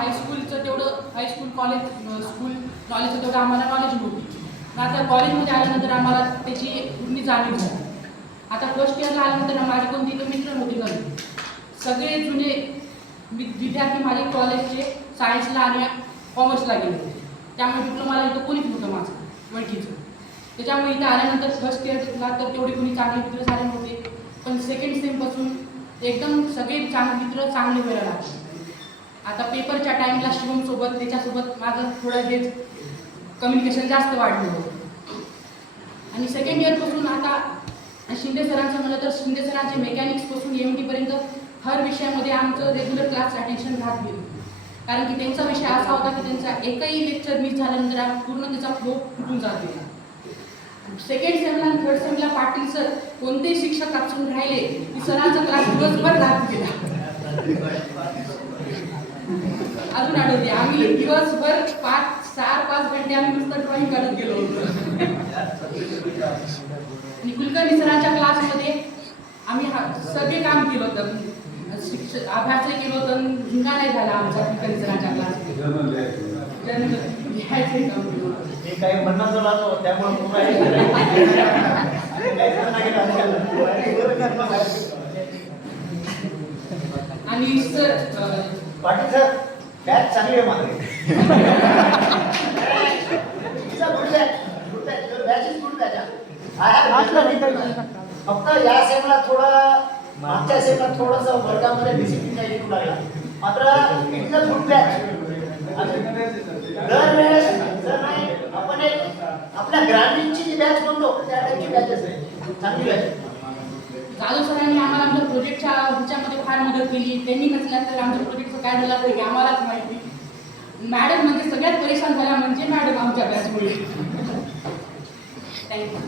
हायस्कूलचं तेवढं high school college school नॉलेजचं तेवढं आम्हाला नॉलेज नव्हती. आता कॉलेजमध्ये आल्यानंतर आम्हाला त्याची पूर्ण जाणीव झाली. आता फर्स्ट इयरला आल्यानंतर माझे कोणते तर मित्र होते नव्हते. सगळे जुने विद्यार्थी माझे कॉलेजचे सायन्सला आणि कॉमर्सला गेले होते. त्यामुळे डिप्लोमाला इथं कोणीच नव्हतं माझं ओळखीचं. त्याच्यामुळे इथं आल्यानंतर फर्स्ट इयरला तर तेवढे कोणी चांगले मित्र झाले नव्हते. पण सेकंड सेमपासून एकदम सगळे मित्र चांगले व्हायला लागले. आता पेपरच्या टाईमला शिवमसोबत त्याच्यासोबत माझं थोडं हेच कम्युनिकेशन जास्त वाढलं होतं. आणि सेकंड इयरपासून आता शिंदे सरांचं म्हणलं तर शिंदे सरांचे मेकॅनिक्सपासून MD हर विषयामध्ये आमचं रेग्युलर क्लास अटेन्शन राहत गेलं. कारण की त्यांचा विषय असा होता की त्यांचा एकही लेक्चर मिस झाल्यानंतर पूर्ण त्याचा फ्लो फुटून जात गेला. सेकंड सेमला आणि थर्ड सेमला पाटील सर कोणतेही शिक्षक वाचून राहिले की सरांचा क्लास दिवसभर राहत गेला. अजून आठवते आम्ही दिवसभर 4-5 घंटे आम्ही नुसतं ड्रॉइंग करत गेलो होतो. आणि कुलकर्णी सरांच्या क्लासमध्ये आम्ही सगळे काम केलं होतं. अभ्यासही केलं होतं. झुंगा नाही झाला आमचा कुलकर्णी सरांच्या क्लासमध्ये. लिहायचंही काम केलं होतं. काही म्हणणं झाला त्यामुळे आणि सर पाटील सर बॅच चांगली आहे माझी. फक्त या सेमला थोडं मागच्या सेमला थोडंसं वर्गामध्ये डिसिप्लिन काही येऊ लागला. मात्र इट इज गुड बॅच. दरवेळेस जर नाही आपण एक आपल्या ग्रामीणची जी बॅच म्हणतो त्या टाईपची बॅचेस आहे चांगली बॅच. जाधव सरांनी आम्हाला आमच्या प्रोजेक्टच्या ह्याच्यामध्ये फार मदत केली. त्यांनी नसल्या तर आमच्या प्रोजेक्टचं काय झालं तर आम्हालाच माहिती. मॅडम म्हणजे सगळ्यात परेशान झाल्या म्हणजे मॅडम आमच्या बॅचमुळे. थँक्यू.